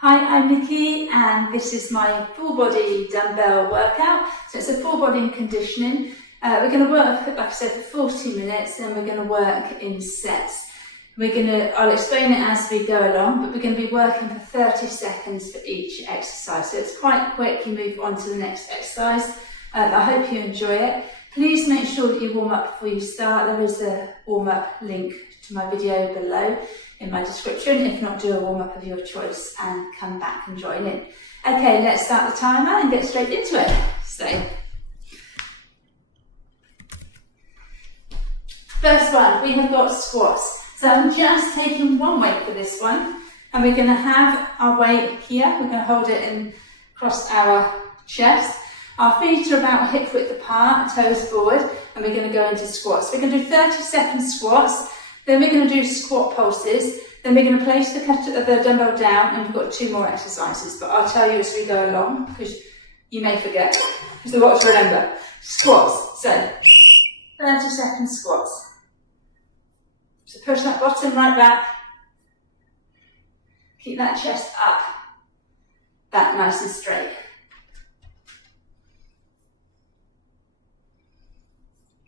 Hi, I'm Nikki and this is my full body dumbbell workout. So it's a full body conditioning. We're going to work, like I said, for 40 minutes, then we're going to work in sets. I'll explain it as we go along, but we're going to be working for 30 seconds for each exercise. So it's quite quick, you move on to the next exercise. I hope you enjoy it. Please make sure that you warm up before you start. There is a warm up link to my video below in my description. If not, do a warm up of your choice and come back and join in. Okay, let's start the timer and get straight into it. So, first one, we have got squats. So I'm just taking one weight for this one, and we're going to have our weight here. We're going to hold it in across our chest. Our feet are about hip width apart, toes forward, and we're going to go into squats. We're going to do 30-second squats, then we're going to do squat pulses, then we're going to place the dumbbell down, and we've got 2 more exercises, but I'll tell you as we go along, because you may forget. There's a lot to remember. Squats, so 30-second squats. So push that bottom right back, keep that chest up, back nice and straight.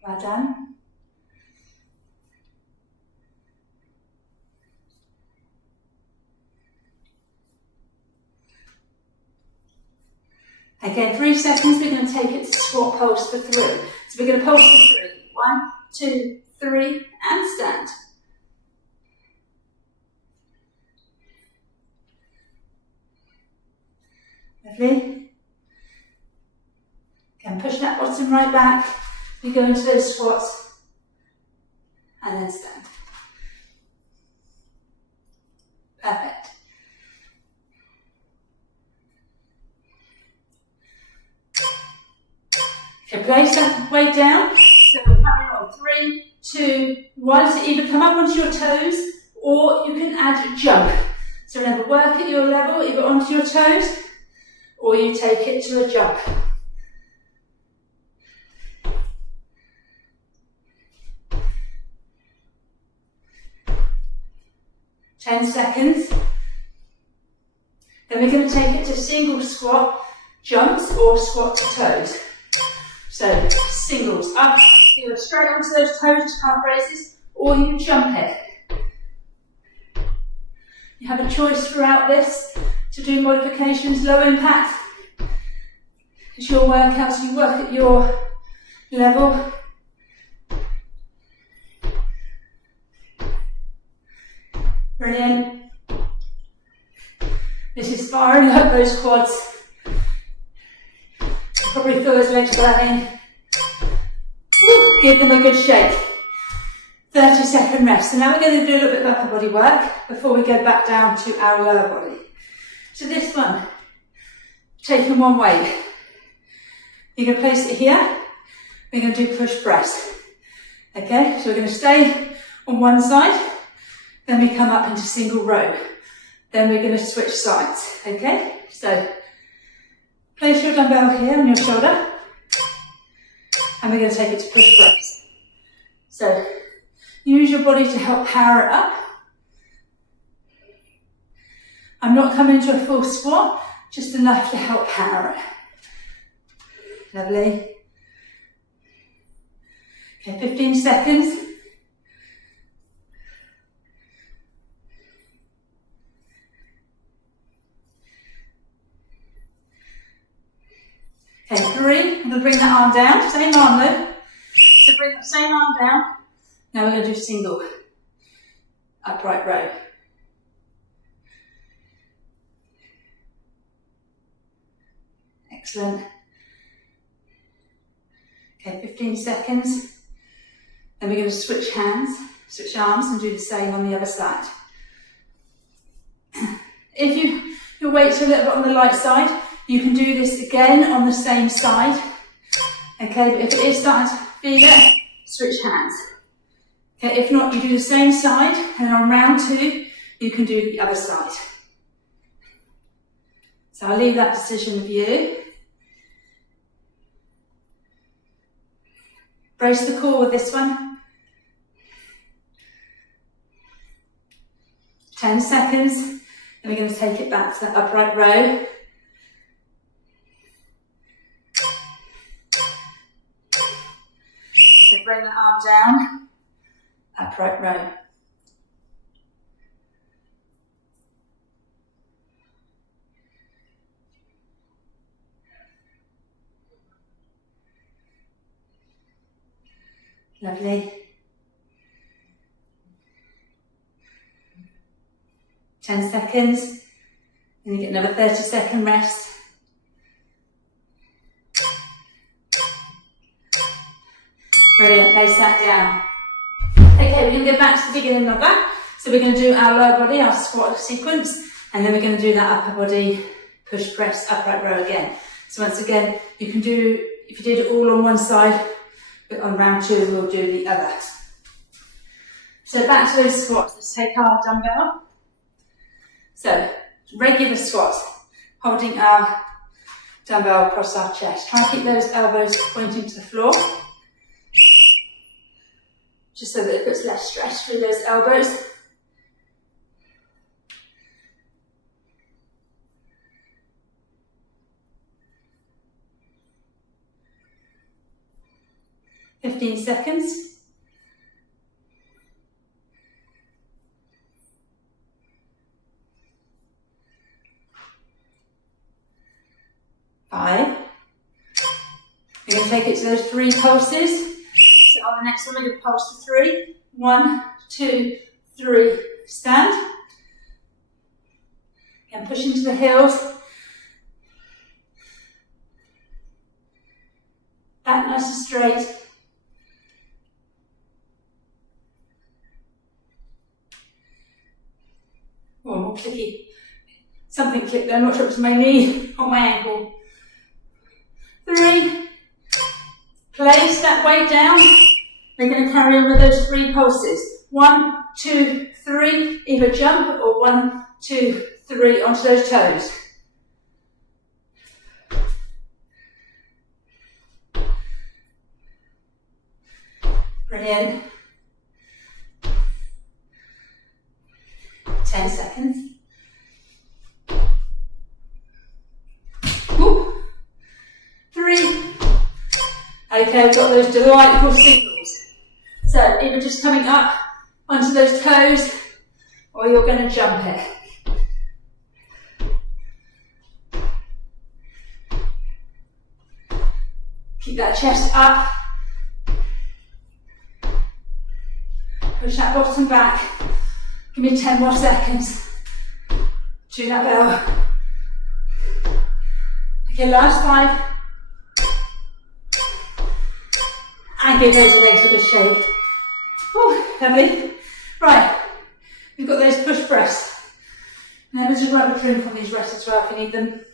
Well done. Again, 3 seconds, we're going to take it to squat pulse for 3. So we're going to pulse for 3. 1, 2, 3, and stand. Lovely. Again, push that bottom right back. We go into those squats and then stand. Perfect. Okay, place that weight down. So we're coming on 3, 2, 1. So either come up onto your toes or you can add a jump. So remember, work at your level, either onto your toes or you take it to a jump. Ten seconds. Then we're going to take it to single squat jumps or squat to toes. So singles up, either straight onto those toes, calf raises, or you jump it. You have a choice throughout this to do modifications, low impact. It's your workout, so you work at your level. Brilliant. This is firing up those quads. Probably feel those legs burning. Give them a good shake. 30-second rest. So now we're going to do a little bit of upper body work before we go back down to our lower body. So this one, taking one weight. You're going to place it here. We're going to do push press. Okay, so we're going to stay on one side. Then we come up into single row. Then we're going to switch sides. Okay, so place your dumbbell here on your shoulder. And we're going to take it to push press. So use your body to help power it up. I'm not coming to a full squat, just enough to help power it. Lovely. Okay, 15 seconds. Okay, 3, I'm going to bring that arm down, same arm though. So bring that same arm down. Now we're going to do single upright row. Excellent. Okay, 15 seconds. Then we're going to switch hands, switch arms and do the same on the other side. If your weights are a little bit on the light side, you can do this again on the same side. Okay, but if it is starting to feel it, switch hands. Okay, if not, you do the same side, and on round 2, you can do the other side. So I'll leave that decision with you. Brace the core with this one. 10 seconds. Then we're going to take it back to that upright row. So bring the arm down, upright row. Lovely. 10 seconds, and you get another 30-second rest. Brilliant, place that down. Okay, we're going to go back to the beginning of that. So we're going to do our lower body, our squat sequence, and then we're going to do that upper body push press upright row again. So once again, you can do, if you did it all on one side, but on round 2 we'll do the other. So back to those squats. Let's take our dumbbell. So regular squats, holding our dumbbell across our chest. Try and keep those elbows pointing to the floor, just so that it puts less stress through those elbows. Fifteen seconds. 5. We're going to take it to those 3 pulses. So on the next one, we're going to pulse to 3. 1, 2, 3. Stand. And push into the heels. Back nice and straight. Oh, more clicky. Something clicked there, I'm not sure it was my knee or my ankle. 3. Place that weight down. We're going to carry on with those 3 pulses. 1, 2, 3. Either jump or 1, 2, 3 onto those toes. Brilliant. 10 seconds. Ooh. 3. Okay, we've got those delightful singles. So either just coming up onto those toes, or you're going to jump it. Keep that chest up. Push that bottom back. Give me 10 more seconds. Tune that bell. Okay, last 5. And give those legs a good shake. Oh, lovely. Right, we've got those push press. Now let's just grab a drink on these rests as well if you need them.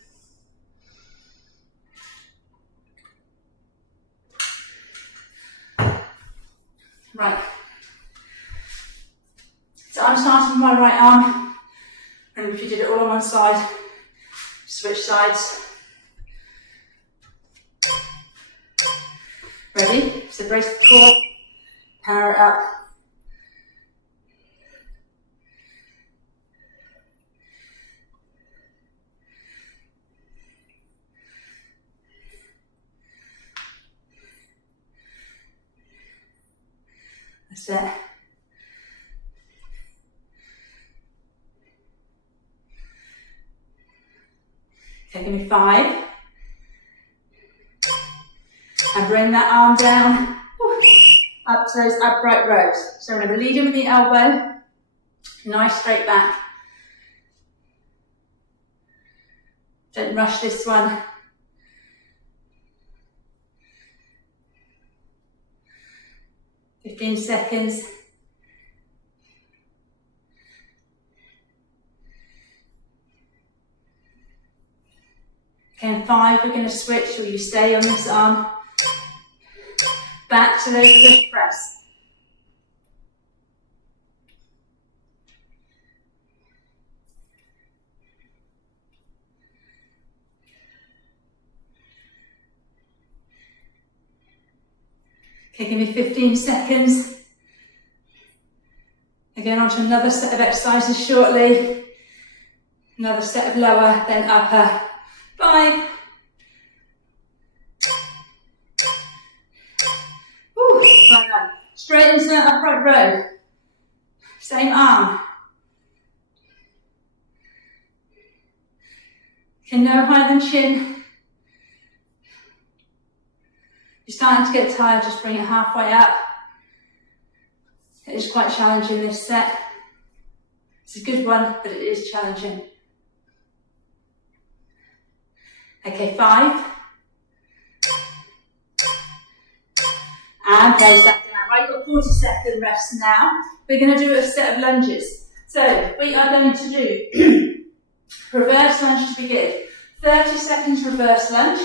Right. So I'm starting with my right arm. Remember, if you did it all on one side, switch sides. Ready? So brace the core, power it up. That's it. Okay, give me 5. And bring that arm down, up to those upright rows. So remember, lead in with the elbow, nice straight back. Don't rush this one. "15 seconds. Okay, and 5, we're going to switch, so you stay on this arm. Back to those push press. Okay, give me 15 seconds. Again, onto another set of exercises shortly. Another set of lower, then upper. 5. Woo, well done. Straight into that upright row. Same arm. Okay, no higher than chin. You're starting to get tired, just bring it halfway up. It is quite challenging, this set. It's a good one, but it is challenging. Okay, 5. And place that down. Right, you've got 40-second rest now. We're going to do a set of lunges. So we are going to do reverse lunge to begin. 30 seconds reverse lunge,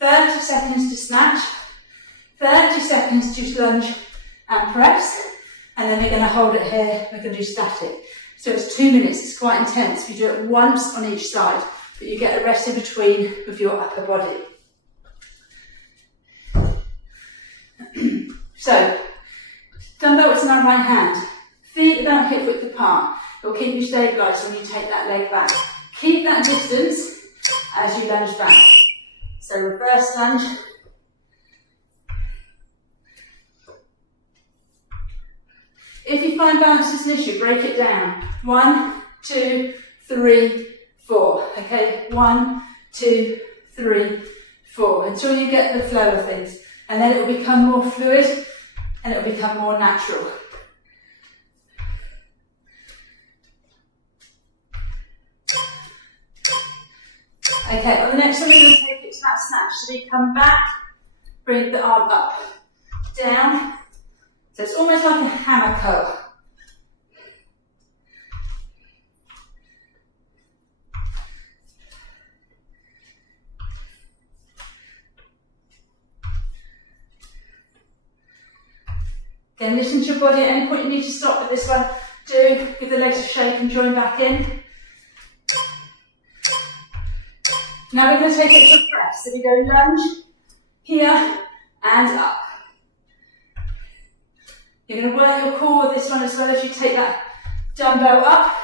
30 seconds to snatch, 30 seconds to lunge and press, and then we're going to hold it here. We're going to do static. So it's 2 minutes. It's quite intense. We do it once on each side, but you get a rest in between with your upper body. So, dumbbell is in our right hand. Feet about hip width apart. It will keep you stabilised when you take that leg back. Keep that distance as you lunge back. So reverse lunge. If you find balance is an issue, break it down. 1, 2, 3, 4. Okay, 1, 2, 3, 4. Until you get the flow of things. And then it will become more fluid and it will become more natural. Okay, on the next one we're going to take it to that snatch. So we come back, bring the arm up, down. So it's almost like a hammer curl. Again, listen to your body. At any point you need to stop with this one, do. Give the legs a shake and join back in. Now we're going to take it to a press. So we go lunge, here, and up. You're going to work your core with this one as well as you take that dumbbell up.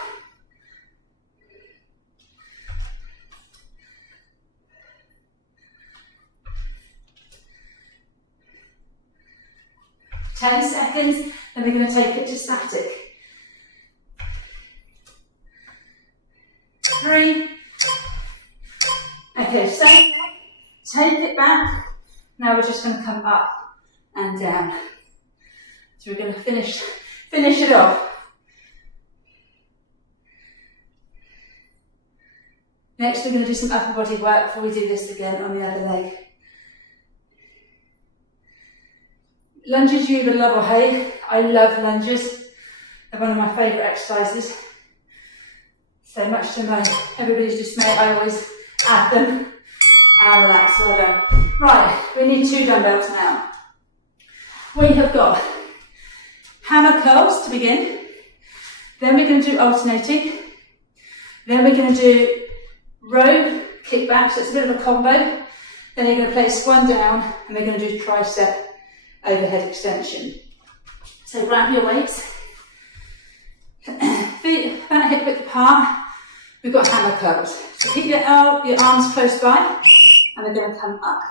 Ten seconds, then we're going to take it to static. 3. Okay, same leg, take it back. Now we're just going to come up and down. So we're going to finish it off. Next we're going to do some upper body work before we do this again on the other leg. Lunges you either love or hate. I love lunges. They're one of my favourite exercises. So much to everybody's dismay, I always add them and relax. Well done. Right, we need 2 dumbbells now. We have got hammer curls to begin. Then we're going to do alternating. Then we're going to do row kickback, so it's a bit of a combo. Then you're going to place one down and we're going to do tricep overhead extension. So grab your weights, feet about hip width apart. We've got hammer curls. So keep your arms close by and they're going to come up.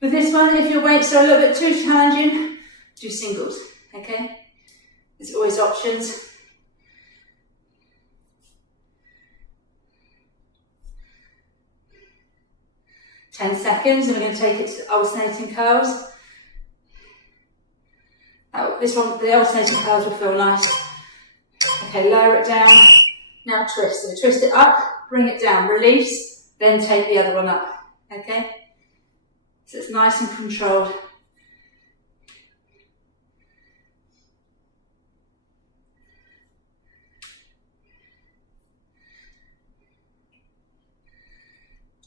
With this one, if your weights are a little bit too challenging, do singles, okay? There's always options. Ten seconds, and we're going to take it to alternating curls. This one, the alternating curls will feel nice. Okay, lower it down. Now twist. So twist it up, bring it down, release, then take the other one up. Okay? So it's nice and controlled.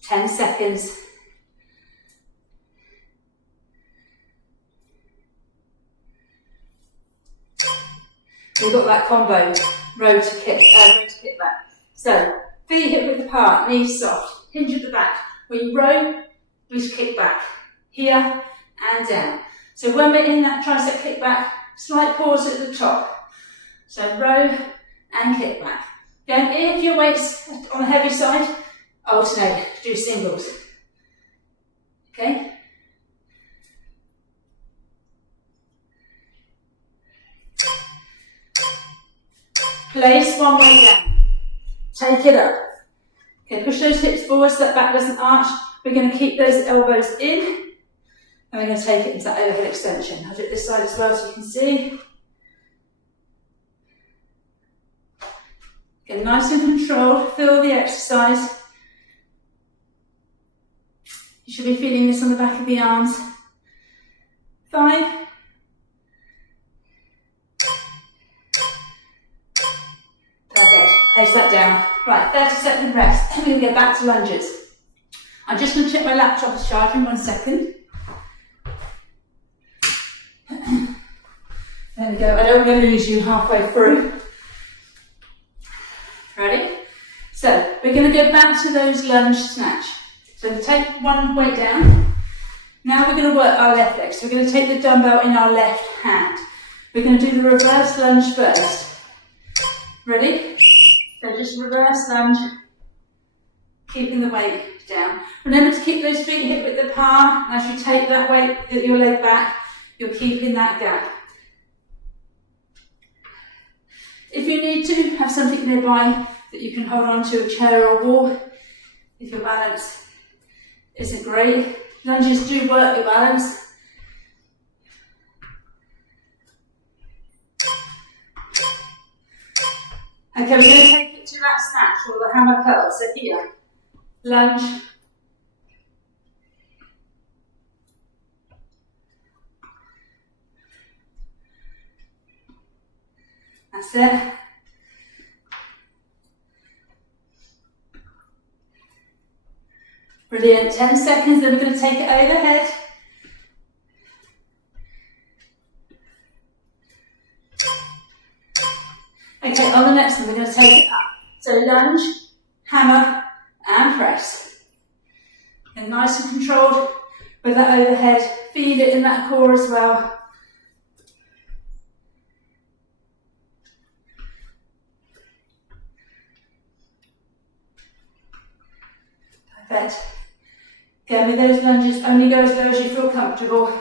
Ten seconds. We've got that combo, row to kick back. So, feet hip width apart, knees soft, hinge at the back. We row, we kick back, here and down. So when we're in that tricep kick back, slight pause at the top. So row and kick back. Again, if your weight's on the heavy side, alternate, do singles. Okay? Place one weight down. Take it up. Okay, push those hips forward so that back doesn't arch. We're going to keep those elbows in. And we're going to take it into that overhead extension. I'll do it this side as well so you can see. Get nice and controlled. Feel the exercise. You should be feeling this on the back of the arms. 5. Perfect. Place that down. Right, 30-second rest. We're going to go back to lunges. I'm just going to check my laptop is charging. 1 second. There we go. I don't want to lose you halfway through. Ready? So we're going to go back to those lunge snatch. So take one weight down. Now we're going to work our left leg. So we're going to take the dumbbell in our left hand. We're going to do the reverse lunge first. Ready? So just reverse lunge, keeping the weight down. Remember to keep those feet hip width apart. As you take that weight, your leg back, you're keeping that gap. If you need to, have something nearby that you can hold on to, a chair or a wall, if your balance isn't great. Lunges do work your balance. Okay, we're going to take it to that snatch or the hammer curl. So here, lunge. That's it. Brilliant. 10 seconds, then we're going to take it overhead. Okay, on the next one, we're going to take it up. So lunge, hammer, and press. And nice and controlled with that overhead. Feed it in that core as well. Perfect. Again, with those lunges, only go as low as you feel comfortable.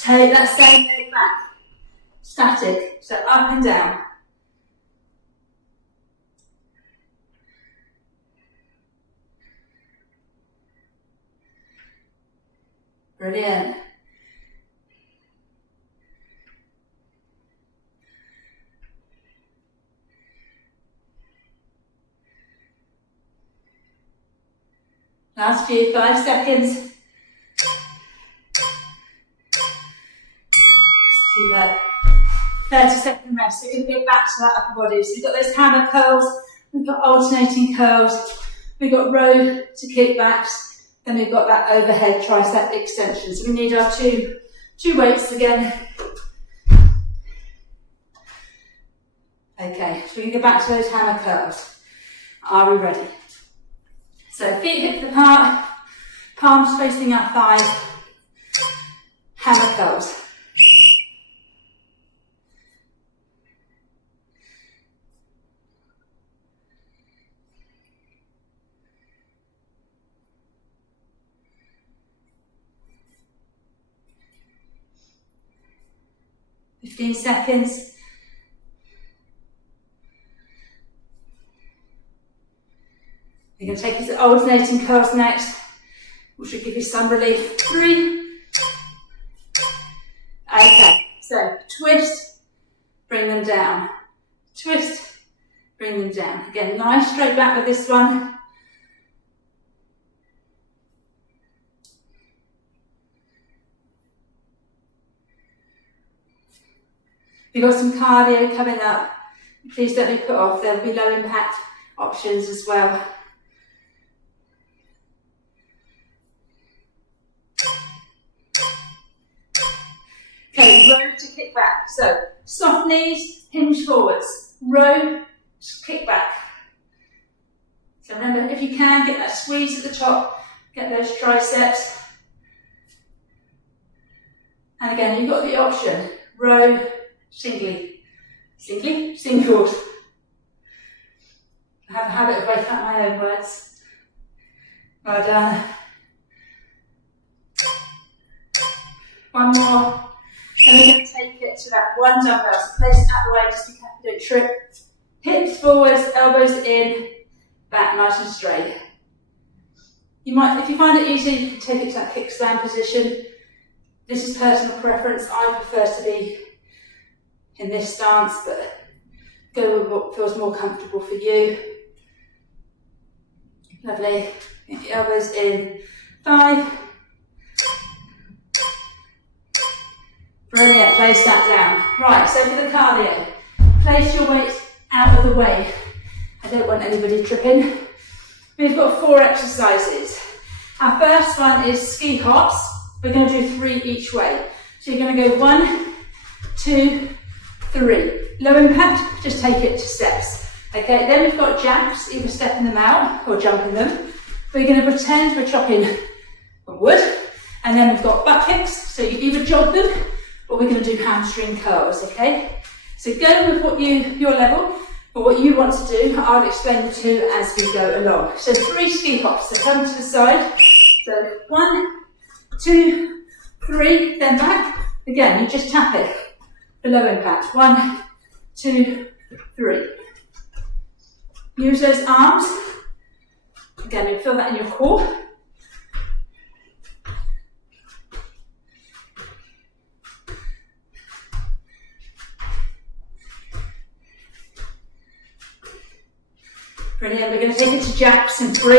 Take that same leg back. Static, so up and down. Brilliant. Last few, 5 seconds. Do that 30-second rest. So we're going to go back to that upper body. So we've got those hammer curls, we've got alternating curls, we've got row to kickbacks, then we've got that overhead tricep extension. So we need our two weights again. Okay, so we can go back to those hammer curls. Are we ready? So feet hip apart, palms facing our thighs, hammer curls. Fifteen seconds. You're going to take your alternating curls next, which will give you some relief. 3. Okay, so twist, bring them down. Twist, bring them down. Again, nice straight back with this one. We've got some cardio coming up. Please don't be put off. There'll be low impact options as well. Okay, row to kick back. So soft knees, hinge forwards. Row, kick back. So remember, if you can, get that squeeze at the top Get those triceps. And again, you've got the option, row, singly, singled. I have a habit of waking up my own words. Well done. One more. And we're going to take it to that one dumbbell. So place it out the way, just be careful, don't trip. Hips forwards, elbows in, back nice and straight. You might, if you find it easy, take it to that kickstand position. This is personal preference. I prefer to be in this stance, but go with what feels more comfortable for you. Lovely. Get your elbows in. 5. Brilliant. Place that down. Right, so for the cardio, place your weight out of the way. I don't want anybody tripping. We've got 4 exercises. Our first one is ski hops. We're going to do 3 each way. So you're going to go 1, 2, 3. Low impact, just take it to steps. Okay, then we've got jabs, either stepping them out or jumping them. We're going to pretend we're chopping wood. And then we've got butt kicks, so you either jog them or we're going to do hamstring curls, okay? So go with what your level or what you want to do. I'll explain the 2 as we go along. So 3 ski hops, so come to the side. So 1, 2, 3, then back. Again, you just tap it for low impact. 1, 2, 3. Use those arms. Again, you feel that in your core. Brilliant. We're going to take it to jacks in 3.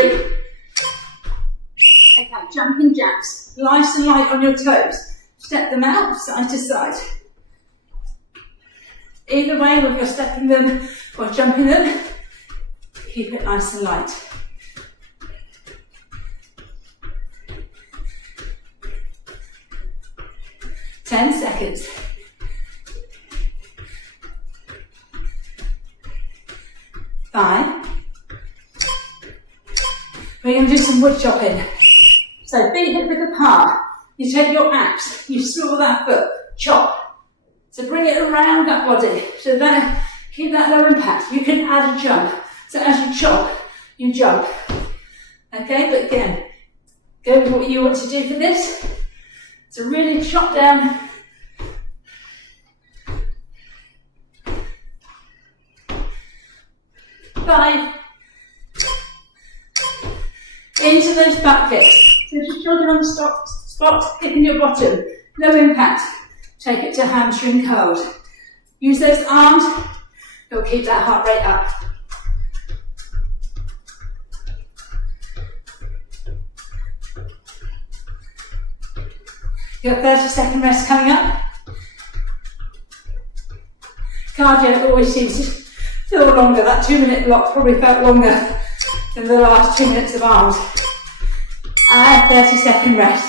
Okay, jumping jacks. Nice and light on your toes. Step them out side to side. Either way, whether you're stepping them or jumping them, keep it nice and light. Ten seconds. Five. We're going to do some wood chopping. So feet hip width apart. You take your axe, you swivel that foot, chop. So bring it around that body. So that, keep that low impact. You can add a jump. So as you chop, you jump. Okay, but again, go with what you want to do for this. So really chop down. Five. Into those back kicks. So just jogging on the spot, hitting your bottom. Low impact. Take it to hamstring curls. Use those arms. It'll keep that heart rate up. Your 30-second rest coming up. Cardio always seems to feel longer. That 2-minute block probably felt longer than the last 2 minutes of arms. And 30-second rest.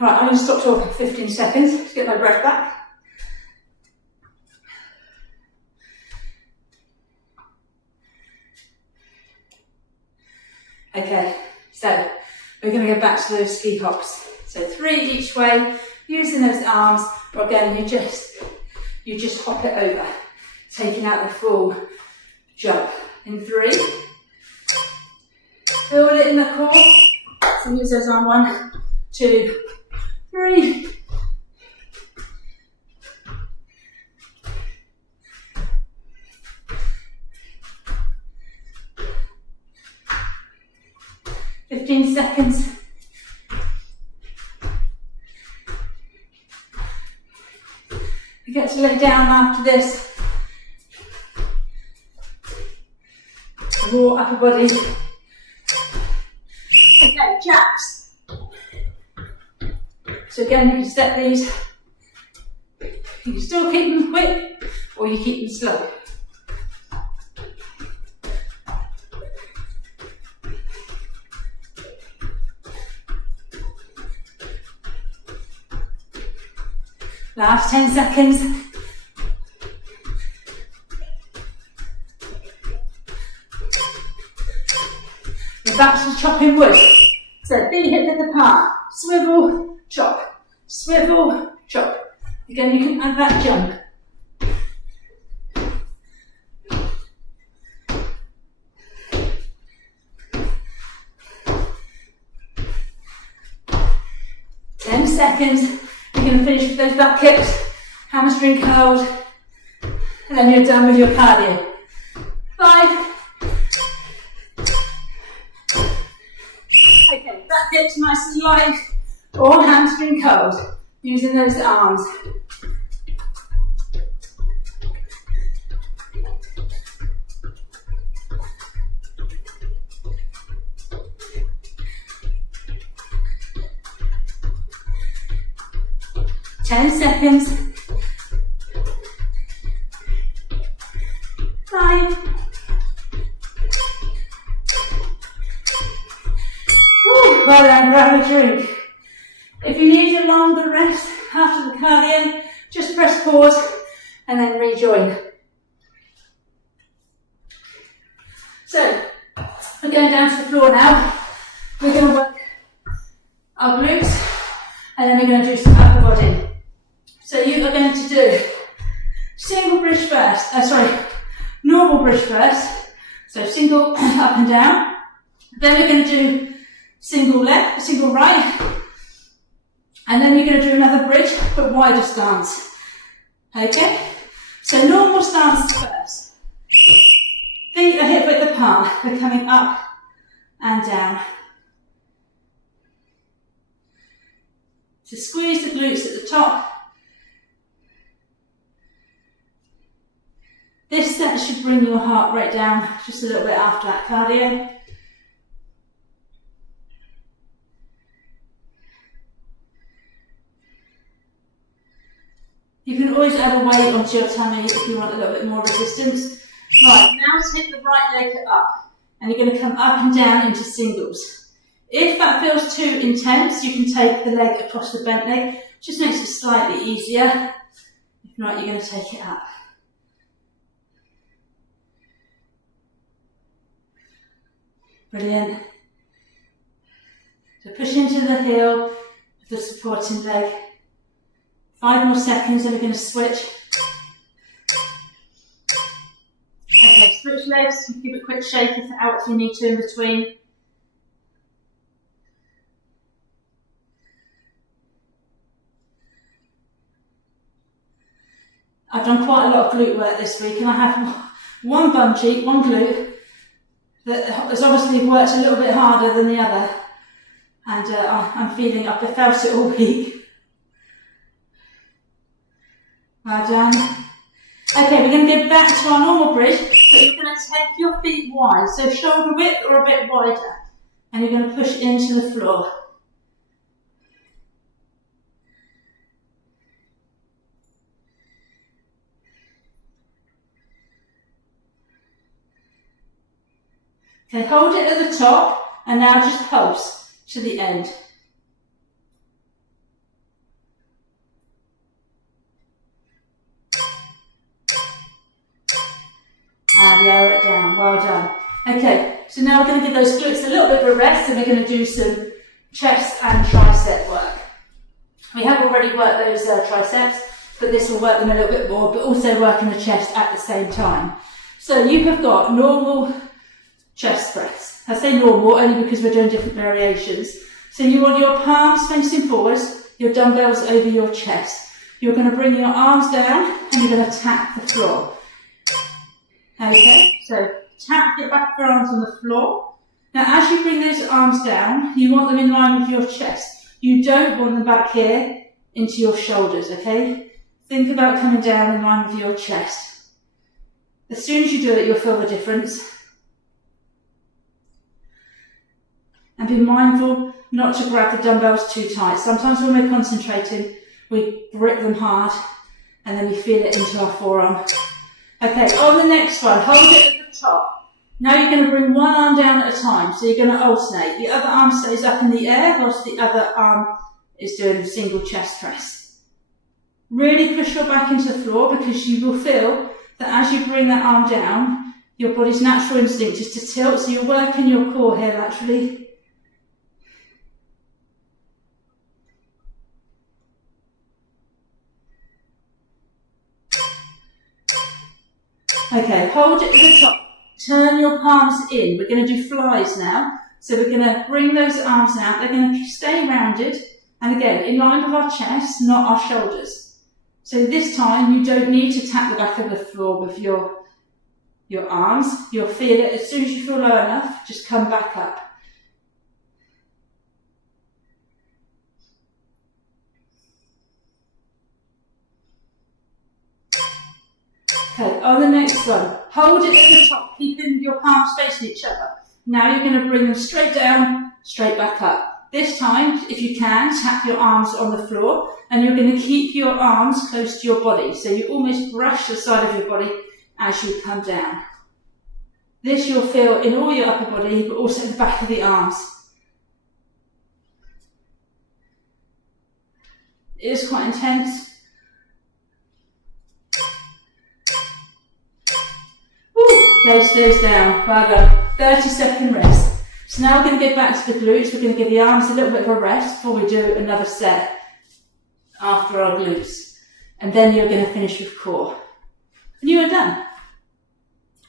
Right, I'm going to stop talking for 15 seconds to get my breath back. Okay, so we're going to go back to those ski hops. So 3 each way, using those arms, or again, you just hop it over, taking out the full jump. In 3, feel it in the core, so use those on 1, 2, 3. "15 seconds. You get to lay down after this. Raw upper body. Okay, jacks. So again, you can step these. You can still keep them quick, or you keep them slow. Last 10 seconds. We're back to chopping wood. So feet hip width apart, swivel, chop, swivel, chop. Again, you can add that jump. Seconds. You're going to finish with those back kicks, hamstring curls, and then you're done with your cardio. 5. Okay, back kicks nice and light, or hamstring curls, using those arms. Seconds. 5. Woo, well done, grab a drink. If you need a longer rest after the cardio, just press pause and then rejoin. So, we're going down to the floor now. We're going to work our glutes and then we're going to do some upper body. So you are going to do single bridge first, normal bridge first, so single up and down, then we're going to do single left, single right, and then you're going to do another bridge but wider stance, okay? So normal stance first, feet are hip width apart, we're coming up and down. So squeeze the glutes at the top. This set should bring your heart rate down just a little bit after that cardio. You can always add a weight onto your tummy if you want a little bit more resistance. Right, now take the right leg up and you're going to come up and down into singles. If that feels too intense, you can take the leg across the bent leg, just makes it slightly easier. If not, you're going to take it up. Brilliant. So push into the heel of the supporting leg. 5 more seconds, then we're going to switch. Okay, switch legs. Give it a quick shake out if you need to in between. I've done quite a lot of glute work this week, and I have one bum cheek, one glute, that has obviously worked a little bit harder than the other, and I'm feeling I've felt it all week. Well done. Okay, we're going to go back to our normal bridge, but you're going to take your feet wide, so shoulder width or a bit wider, and you're going to push into the floor. Okay, hold it at the top, and now just pulse to the end. And lower it down, well done. Okay, so now we're going to give those glutes a little bit of a rest, and we're going to do some chest and tricep work. We have already worked those triceps, but this will work them a little bit more, but also working the chest at the same time. So you have got normal chest press. I say normal only because we're doing different variations. So you want your palms facing forwards, your dumbbells over your chest. You're going to bring your arms down and you're going to tap the floor. Okay, so tap your back arms on the floor. Now as you bring those arms down, you want them in line with your chest. You don't want them back here into your shoulders, okay? Think about coming down in line with your chest. As soon as you do it, you'll feel the difference. And be mindful not to grab the dumbbells too tight. Sometimes when we're concentrating, we grip them hard and then we feel it into our forearm. Okay, on the next one, hold it at the top. Now you're going to bring one arm down at a time, so you're going to alternate. The other arm stays up in the air whilst the other arm is doing a single chest press. Really push your back into the floor because you will feel that as you bring that arm down, Your body's natural instinct is to tilt, so you're working your core here laterally. Okay, hold it at the top. Turn your palms in. We're going to do flies now. So we're going to bring those arms out. They're going to stay rounded. And again, in line with our chest, not our shoulders. So this time, you don't need to tap the back of the floor with your arms. You'll feel it. As soon as you feel low enough, just come back up. Okay, on the next one, hold it at the top, keeping your palms facing each other. Now you're going to bring them straight down, straight back up. This time, if you can, tap your arms on the floor, and you're going to keep your arms close to your body. So you almost brush the side of your body as you come down. This you'll feel in all your upper body, but also the back of the arms. It is quite intense. Place those down. Well done. 30-second rest. So now we're going to get back to the glutes. We're going to give the arms a little bit of a rest before we do another set after our glutes. And then you're going to finish with core. And you are done.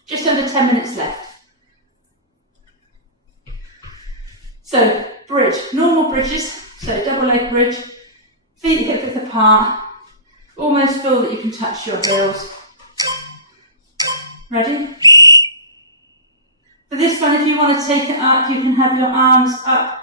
Just under 10 minutes left. So, bridge. Normal bridges. So, double leg bridge. Feet hip width apart. Almost feel that you can touch your heels. Ready? For this one, if you want to take it up, you can have your arms up.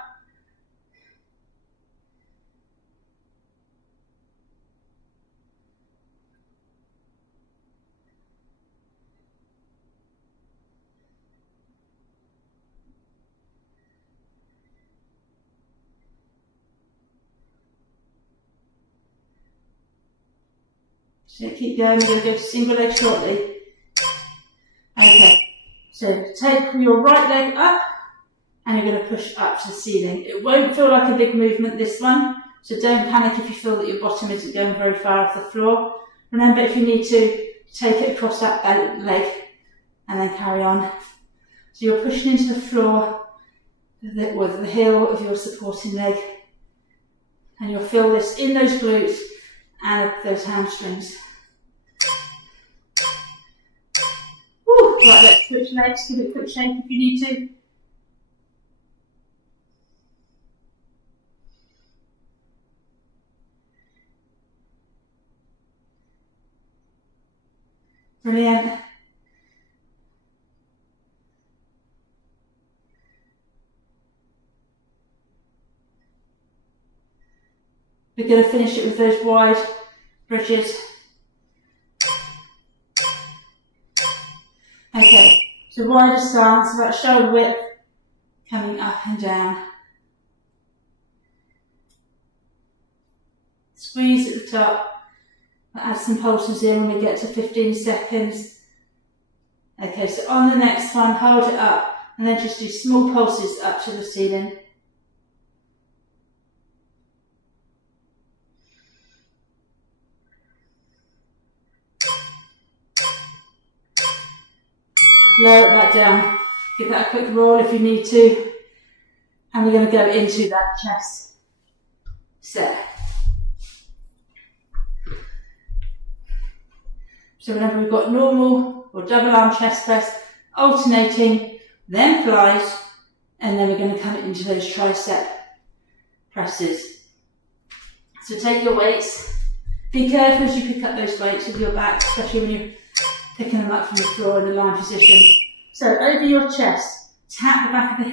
So keep going, we're going to go to single leg shortly. Okay. So take your right leg up and you're going to push up to the ceiling. It won't feel like a big movement, this one, so don't panic if you feel that your bottom isn't going very far off the floor. Remember, if you need to, take it across that leg and then carry on. So you're pushing into the floor with the heel of your supporting leg, and you'll feel this in those glutes and those hamstrings. Right, let's switch legs, give it a quick shake if you need to. Brilliant. We're going to finish it with those wide bridges. Okay, so wider stance, about shoulder width, coming up and down. Squeeze at the top, add some pulses in when we get to 15 seconds. Okay, so on the next one, hold it up, and then just do small pulses up to the ceiling. Lower it back down. Give that a quick roll if you need to. And we're going to go into that chest set. So remember, we've got normal or double arm chest press, alternating, then flies, and then we're going to come into those tricep presses. So take your weights. Be careful as you pick up those weights with your back, especially when you're picking them up from the floor in the lying position. So over your chest, tap the back of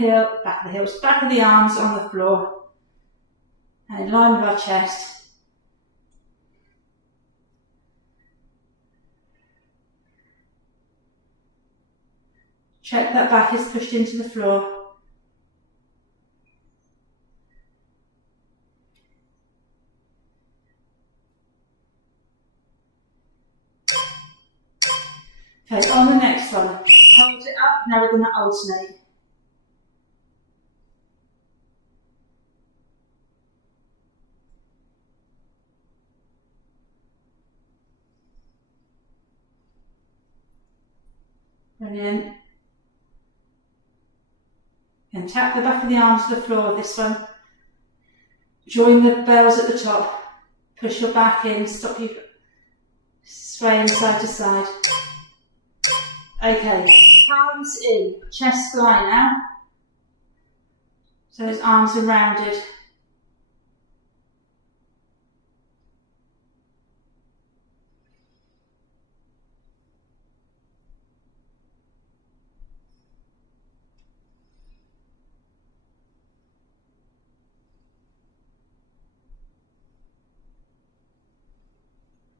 the arms on the floor, and in line with our chest. Check that back is pushed into the floor. Okay, on the next one, hold it up, now we're going to alternate. Brilliant. And tap the back of the arms to the floor with this one. Join the bells at the top. Push your back in, stop you swaying side to side. Okay, palms in, chest fly now. So those arms are rounded.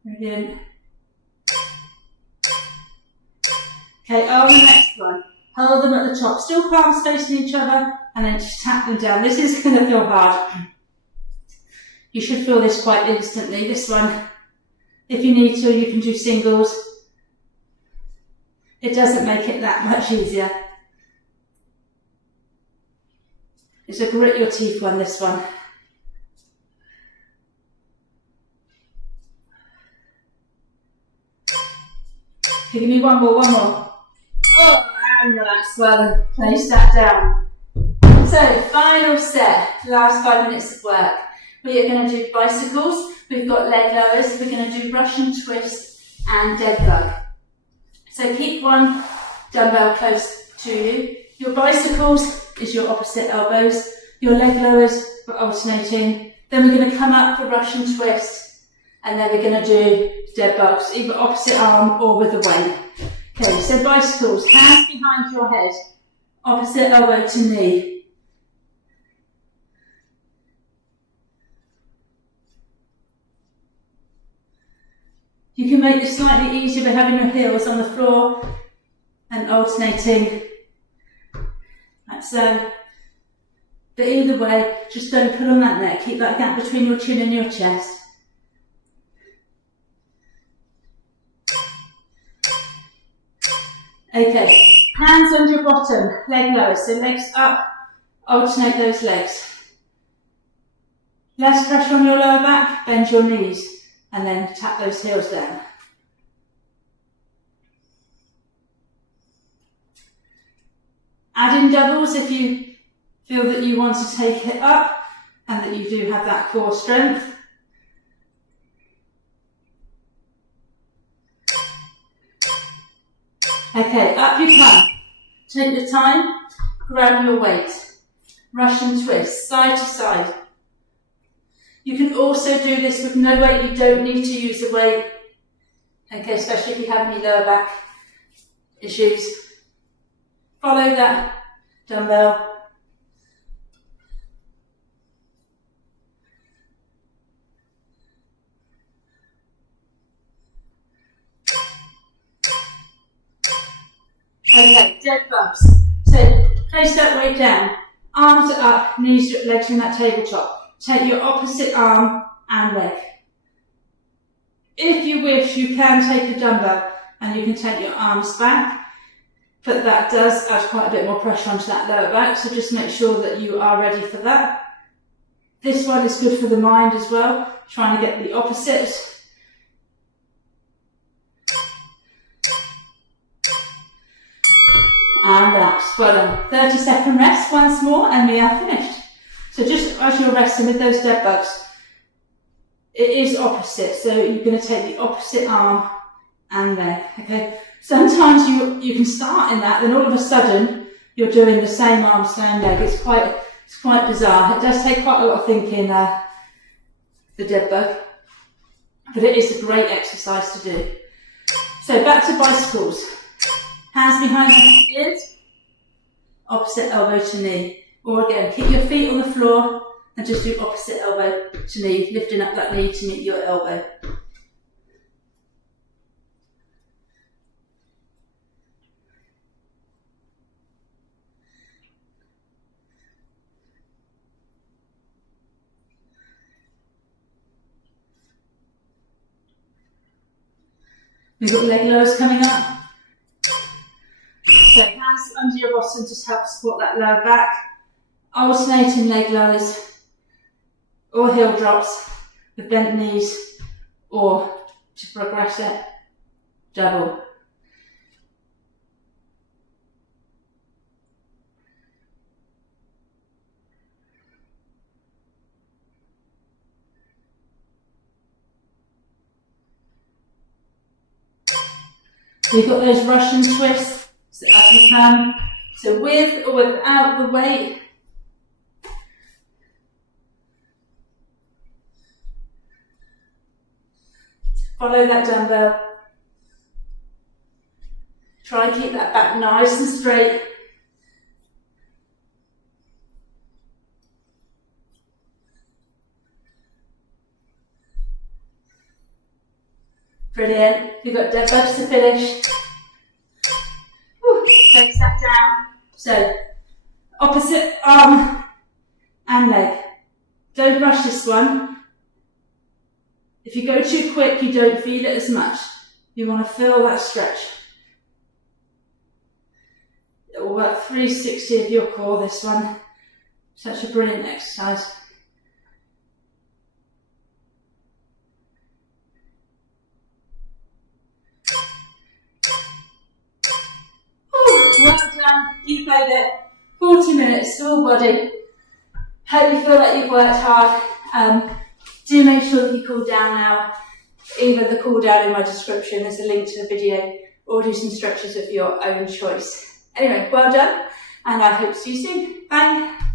Brilliant. Okay, on the next one, hold them at the top, still palms facing each other, and then just tap them down. This is going to feel hard. You should feel this quite instantly. This one, if you need to, you can do singles. It doesn't make it that much easier. It's a grit your teeth one, this one. Okay, give me one more. Oh, and relax well and place that down. So, final set, last 5 minutes of work. We are going to do bicycles, we've got leg lowers, we're going to do Russian twist and dead bug. So keep one dumbbell close to you. Your bicycles is your opposite elbows, your leg lowers for alternating. Then we're going to come up for Russian twist, and then we're going to do dead bugs, either opposite arm or with the weight. Okay, so bicycles, hands behind your head, opposite elbow to knee. You can make this slightly easier by having your heels on the floor and alternating. Like so. But either way, just don't pull on that neck. Keep that gap between your chin and your chest. Okay, hands on your bottom, leg lower, so legs up, alternate those legs. Less pressure on your lower back, bend your knees, and then tap those heels down. Add in doubles if you feel that you want to take it up and that you do have that core strength. Okay, up you come. Take your time, grab your weight. Russian twist, side to side. You can also do this with no weight, you don't need to use the weight. Okay, especially if you have any lower back issues. Follow that dumbbell. Okay, dead bugs. So place that weight down, arms are up, knees, legs in that tabletop. Take your opposite arm and leg. If you wish, you can take a dumbbell and you can take your arms back, but that does add quite a bit more pressure onto that lower back, so just make sure that you are ready for that. This one is good for the mind as well, trying to get the opposite. And relax, well done. 30-second rest once more and we are finished. So just as you're resting with those dead bugs, it is opposite, so you're going to take the opposite arm and leg, okay? Sometimes you can start in that, then all of a sudden you're doing the same arm, same leg. It's quite bizarre. It does take quite a lot of thinking, the dead bug, but it is a great exercise to do. So back to bicycles. Hands behind the ears, opposite elbow to knee. Or again, keep your feet on the floor and just do opposite elbow to knee, lifting up that knee to meet your elbow. We've got leg lowers coming up. So hands under your bottom just help support that lower back. Alternating leg lowers or heel drops with bent knees, or to progress it, double. We've got those Russian twists, so as we can. So with or without the weight. Follow that dumbbell. Try and keep that back nice and straight. Brilliant. You've got dead bugs to finish. Place that down. So, opposite arm and leg. Don't rush this one. If you go too quick, you don't feel it as much. You want to feel that stretch. It will work 360 of your core, this one. Such a brilliant exercise. Well done, you played it. 40 minutes, full body. Hope you feel like you've worked hard. Do make sure that you cool down now. Either the cool down in my description, there's a link to the video, or do some stretches of your own choice. Anyway, well done, and I hope to see you soon. Bye.